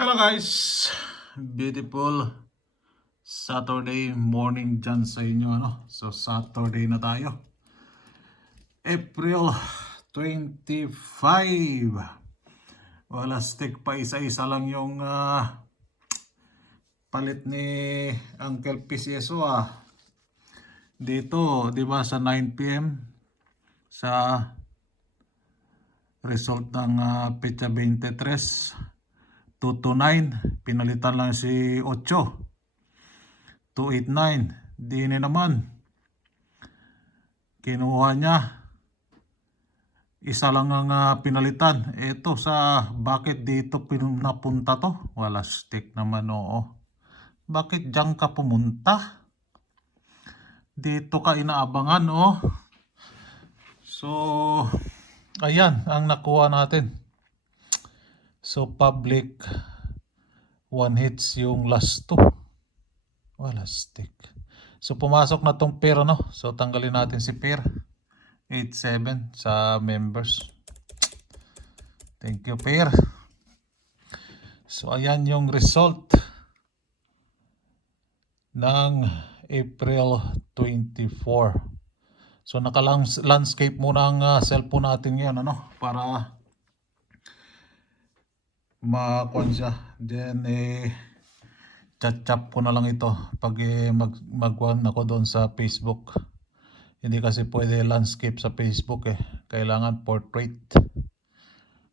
Hello guys! Beautiful Saturday morning dyan sa inyo. So Saturday na tayo. April 25. Wala stick pa, isa-isa lang yung palit ni Uncle PCSO Dito, di ba sa 9 p.m. sa result ng Petsa 23. 229, pinalitan lang si 8. 289, di naman. Kinuha niya. Isa lang ang pinalitan. Ito sa bakit dito napunta to? Wala stick naman oo. Bakit diyan ka pumunta? Dito ka inaabangan So, ayan ang nakuha natin. So public 1 hits yung last 2. Wala stick. So pumasok na tong pair So tanggalin natin si pair 87 sa members. Thank you pair. So ayan yung result ng April 24. So naka-landscape muna ang cellphone natin ngayon para makuha siya. Then chat-chat ko na lang ito pag mag-one ako doon sa Facebook. Hindi kasi pwede landscape sa Facebook Kailangan portrait.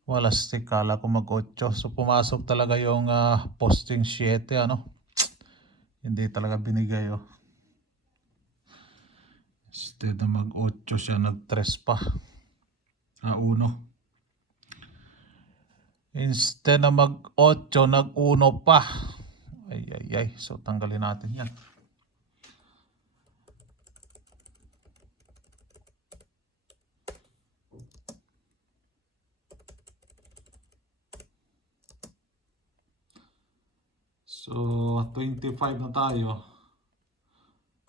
Wala stick, kala ko mag-8. So pumasok talaga yung posting 7 Hindi talaga binigay Instead na mag-8 siya, nag-3 pa. 1. Instead na mag-8, nag-1 pa. Ay. So tanggalin natin yan. So 25 na tayo.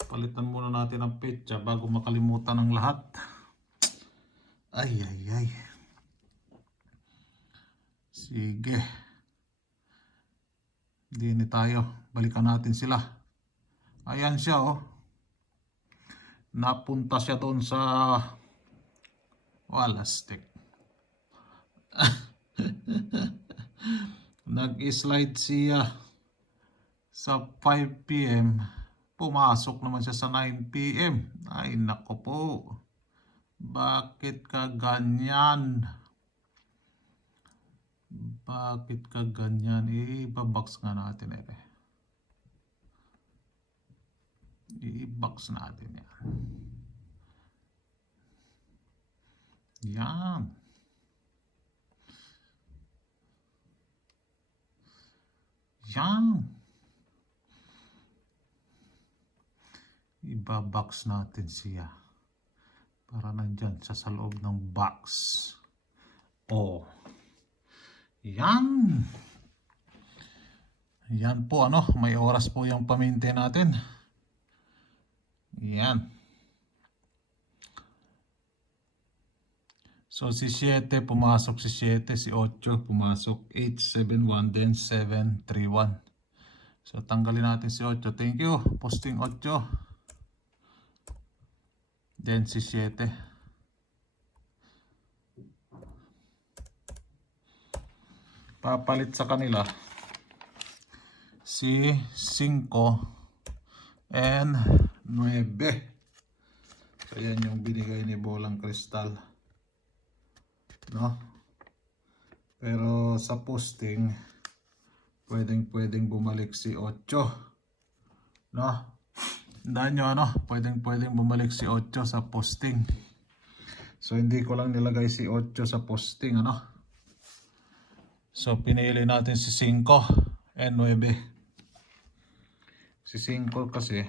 Palitan muna natin ang petsa bago makalimutan ng lahat. Ay. Sige. Dini tayo. Balikan natin sila. Ayan siya Napunta siya doon sa wala stick. Nag-slide siya sa 5 p.m. Pumasok naman siya sa 9 p.m. Ay nako po. Bakit ka ganyan? Bakit ka ganyan? Ibabox nga natin I-box natin yan. Yan. Ibabox natin siya. Para nandyan siya sa loob ng box. Yan. Yan po may oras po yung paminti natin. Yan. So si 7 pumasok, si 7, si 8 pumasok, 871 then 731. So tanggalin natin si 8. Thank you. Posting 8. Then si 7. Papalit sa kanila si 5 and 9. So yan yung binigay ni Bolang Kristal. Pero sa posting pwedeng bumalik si 8. Tandaan nyo pwedeng bumalik si 8 sa posting. So hindi ko lang nilagay si 8 sa posting So pinili natin si 5 and 9. Si 5 kasi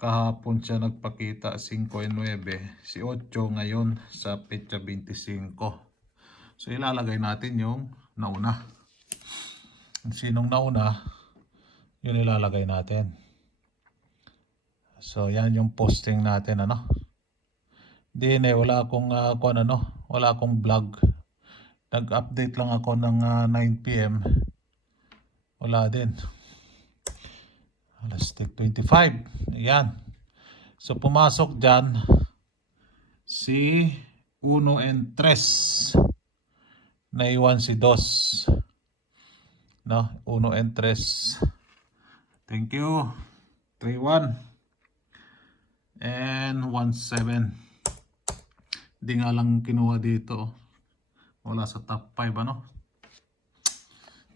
kahapon siya nagpakita 5 and 9. Si 8 ngayon sa petsa 25. So ilalagay natin yung nauna. Sinong nauna, yun ilalagay natin. So yan yung posting natin Wala akong wala akong vlog. Nag-update lang ako ng 9 p.m. Wala din. Alas 25. Ayan. So pumasok dyan si 1 and 3. Naiwan si 2. No? 1 and 3. Thank you. 3-1. And 1-7. Hindi nga lang kinuha dito. Wala sa top 5 ano.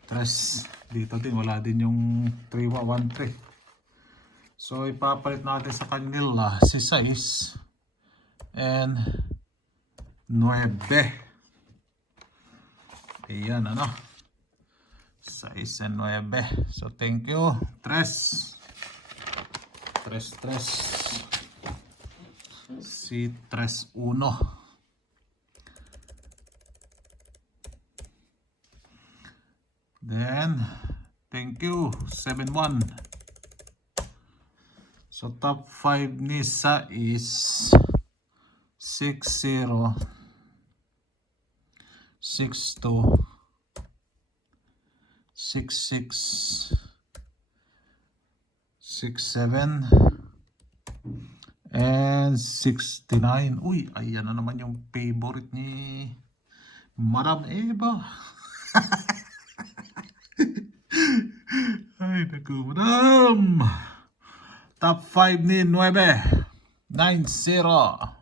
3. Dito din wala din yung 3-1-3. So ipapalit natin sa kanila si 6 and 9. Ayan ano. 6 and 9. So thank you. 3. Si 3-1. Then thank you. 7-1. So top 5 ni Sa is 6-0, 6-2, 6-6, 6-7, and 69. Uy, ayan na naman yung favorite ni Madam Eva. Ay, naku, Madam. Top 5 ni 9. 9-0.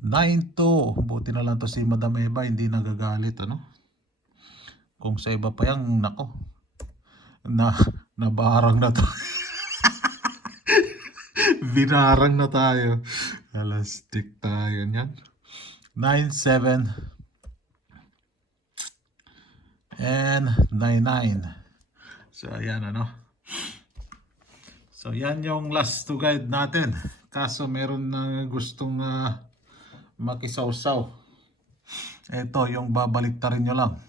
9-2. Buti na lang to si Madam Eva, hindi nagagalit, ano? Kung sa iba pa yan, nako. Nabarang na to. Binarang na tayo. Alastik tayo niyan. 9-7 and 9-9. So ayan ano. So yan yung last to guide natin. Kaso meron na gustong makisawsaw. Ito yung babaliktarin nyo lang.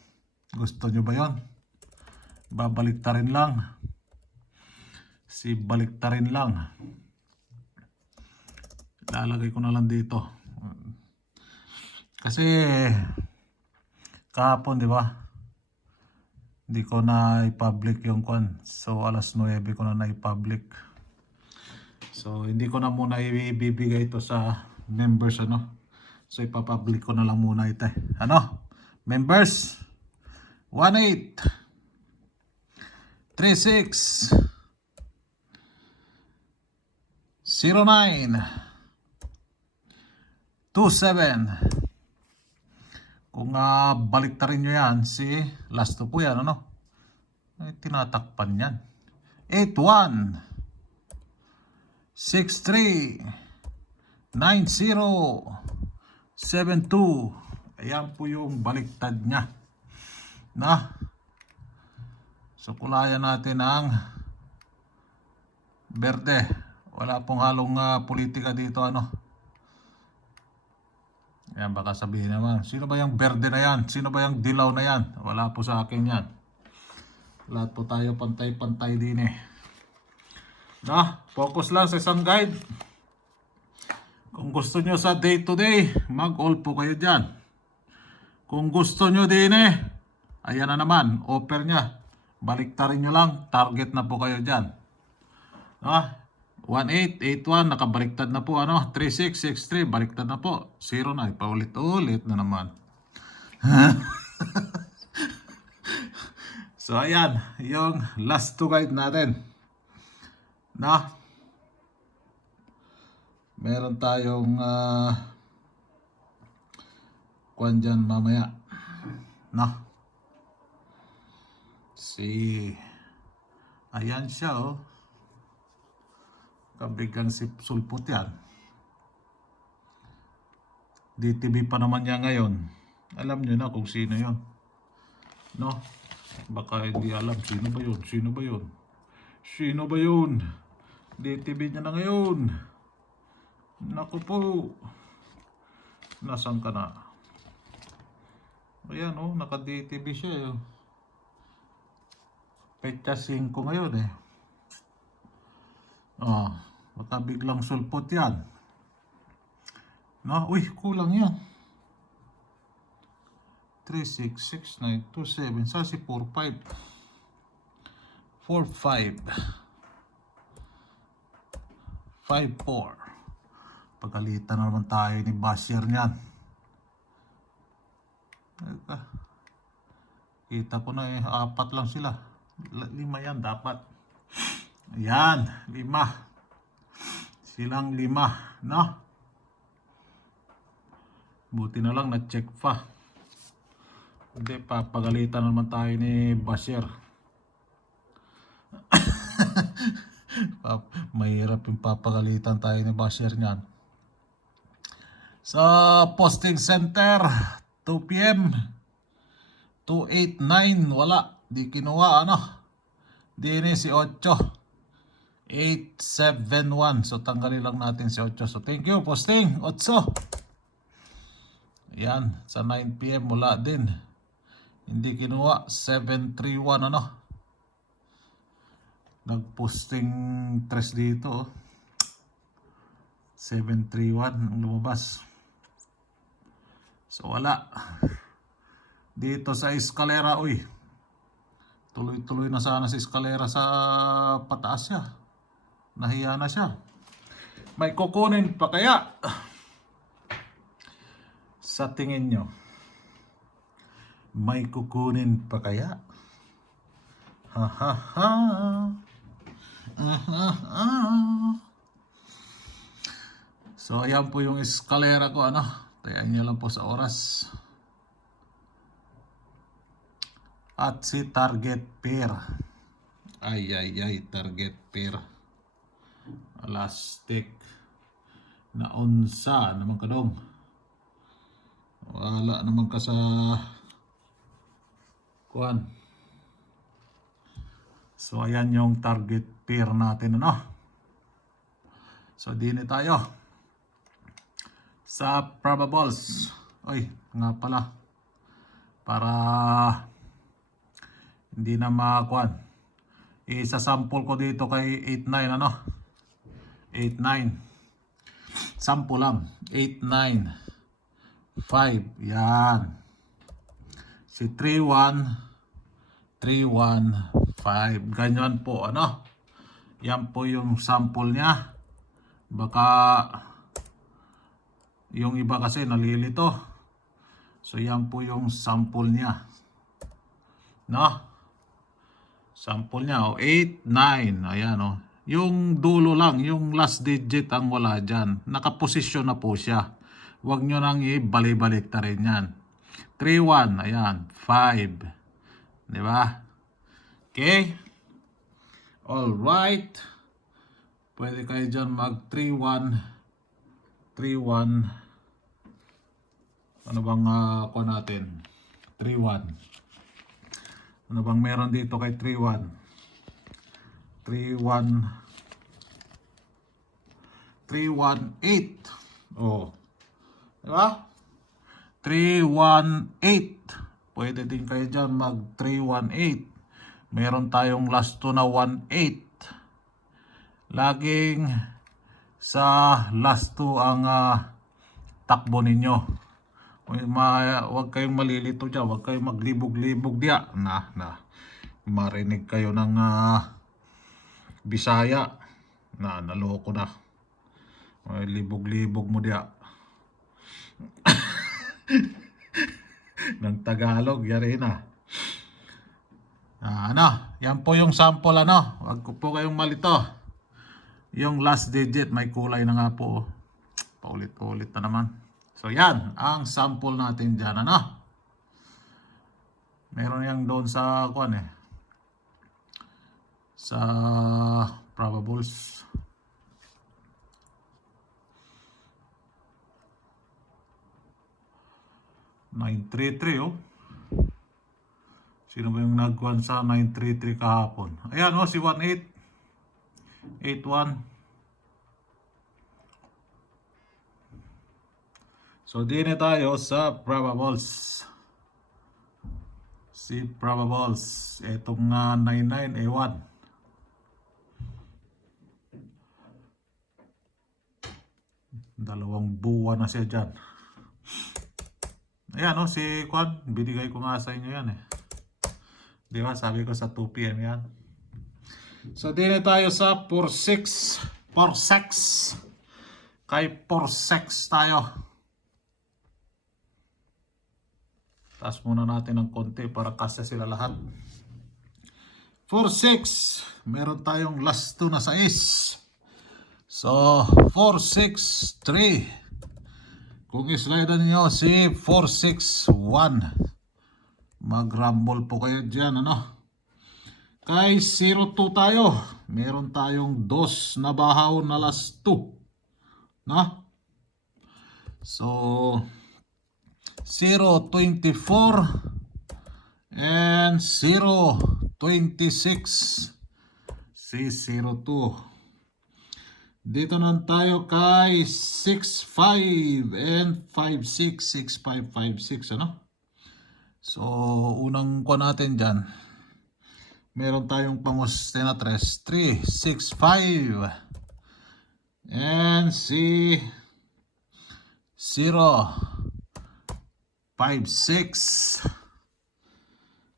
Gusto nyo ba yon? Babaliktarin lang. Si baliktarin lang. Lalagay ko na lang dito. Kasi kahapon, di ba? Hindi ko na i-public yung kwan. So alas 9 ko na i-public. So hindi ko na muna ibibigay ito sa members ano. So ipapublic ko na lang muna ito. Ano? Members 18 36 09 27. Kung baliktarin nyo yan, si last to po yan, ano? Ay, tinatakpan yan. 81 63 90 72. Ayan po yung baliktad nya. Na? So, kulayan natin ang berde. Wala pong halong politika dito, ano? Yan, baka sabihin naman, sino ba yung berde na yan? Sino ba yung dilaw na yan? Wala po sa akin yan. Lahat po tayo pantay-pantay din eh. No? Focus lang sa isang guide. Kung gusto nyo sa day to day, mag-all po kayo dyan. Kung gusto nyo din eh, ayan na naman, offer nya. Baliktarin nyo lang, target na po kayo dyan. No? 1881 nakabaliktad na po ano. 3663 baliktad na po. 0 na paulit-ulit na naman. So ayan, yung last to guide natin. Na meron tayong kwan dyan mamaya. Na ayan siya oh. Kabigang si sulpot yan. DTV pa naman niya ngayon. Alam nyo na kung sino yon. No? Baka hindi alam. Sino ba yun? Sino ba yun? Sino ba yun? DTV niya na ngayon. Naku po. Nasaan ka na? Ayan oh. Naka-DTV siya eh. Petsa 5 ngayon eh. Baka biglang sulpot yan. No? Uy, kulang yan. 3, 6, 6, 9, 2, 7. Saan si 4, 5? 4, 5. 5, 4. Pagalitan na naman tayo ni Basher niyan. Kita ko na 4 lang sila. 5 yan dapat. Ayan, 5. Silang 5, no? Buti na lang na-check pa. Hindi, papagalitan naman tayo ni Basher. Mahirap yung papagalitan tayo ni Basher niyan. Sa posting center, 2 PM. 289, wala. Di kinuha, ano? Di ni si 8. 871. So, tanggalin lang natin si 8. So, thank you, posting. 8. Yan, sa 9 PM wala din. Hindi kinuha. 731, ano? Nagposting 3 dito. 731 ang lumabas. So, wala. Dito sa eskalera, uy. Tuloy-tuloy na sana sa eskalera sa pataas siya. Nahiya na siya. May kukunin pa kaya? Sa tingin nyo, may kukunin pa kaya? Ha ha ha. So ayan po yung eskalera ko, ano. Tayan nyo lang po sa oras. At si target pair. Ay, target pair. Elastic na unsa naman kadong. Wala naman ka sa kuan. So ayan yung target pair natin, ano. So dini tayo sa probables. Oy, nga pala. Para hindi na makuan. Isa-sample ko dito kay 89, ano? 89. Sample lang. 89. 5. Yan. Si 31. 31. 5. Ganyan po, ano? Yan po yung sample niya. Baka yung iba kasi nalilito. So yan po yung sample niya. No? Sample niya, 8, 9. Ayan, oh. Yung dulo lang, yung last digit ang wala dyan. Nakaposisyon na po siya. Huwag nyo nang ibalik-balik na rin yan. 3, 1. Ayan, 5. Diba? Okay? Alright. Pwede kayo dyan mag 3, 1. 3, 1. Ano bang kuha natin? 3, 1. Ano bang meron dito kay 3, 1? 3, 1. 3, 1, 8. Oh. Diba? 3, 1, 8. Pwede din kayo dyan mag 3, 1, 8. Meron tayong last 2 na 1, 8. Laging sa last 2 ang takbo ninyo. Huwag kayong malilito dyan. Huwag kayong maglibog-libog diya. Marinig kayo ng Bisaya. Naloko na. Libog-libog mo diya. Ng Tagalog, yari na. Ano, yan po yung sample, ano. Huwag po kayong malito. Yung last digit, may kulay na nga po. Paulit-ulit na naman. So yan, ang sample natin dyan, ano. Meron yang doon sa, sa probables. $933, oh. Sino ba yung nagkuhan sa 933 kahapon? Ayan, oh, si 18. 81. So, di na tayo sa probables. Si probables. Itong 99, A1. Dalawang buwan na siya dyan. Ayan o, si Kwan, binigay ko nga sa inyo yan eh. Di ba, sabi ko sa 2 PM yan. So, din tayo sa 4-6. 4-6. Kay 4-6 tayo. Taas muna natin ng konti para kasya sila lahat. 4-6. Meron tayong last 2 na 6. So, 4-6-3. Kung islide niyo si 4-6-1. Mag-rumble po kayo dyan, ano? Kay 0-2 tayo. Meron tayong 2 na bahaw na last 2. No? So, 0-24 and 0-26. Si 0-2. Dito naman tayo kay 6-5 and 5-6. 6-5, 5-6, ano? So, unang kuha natin dyan. Meron tayong panguste na 3, 6-5. And si 0-5-6.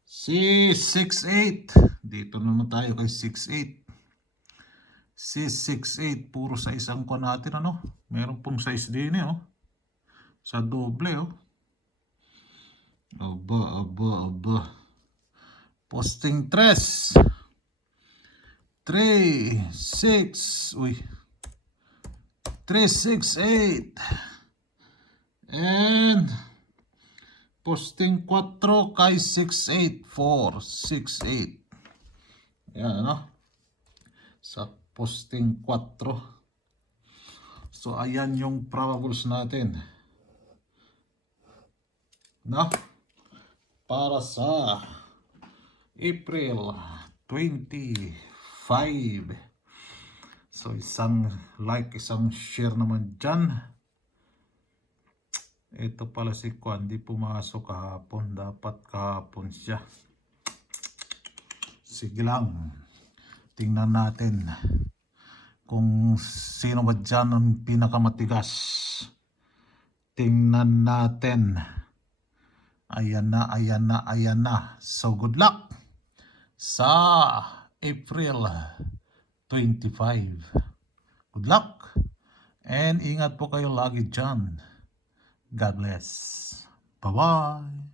Si 6-8. Dito naman tayo kay 6-8. Si 6-8, puro sa isang ko natin, ano? Meron pong size din eh, oh. Sa doble, oh. Aba. Posting 3. 3-6. Uy. 3-6-8. And posting 4 kay 6-8. 4-6-8. Yan, ano? Sa posting 4. So, ayan yung probables natin. No? Para sa April 25. So, isang like, isang share naman dyan. Ito pala si Kwan, di pumasok kahapon. Dapat kahapon siya. Sige lang. Tingnan natin kung sino ba dyan ang pinakamatigas. Tingnan natin. Ayan na. So good luck sa April 25. Good luck. And ingat po kayo lagi dyan. God bless. Bye-bye.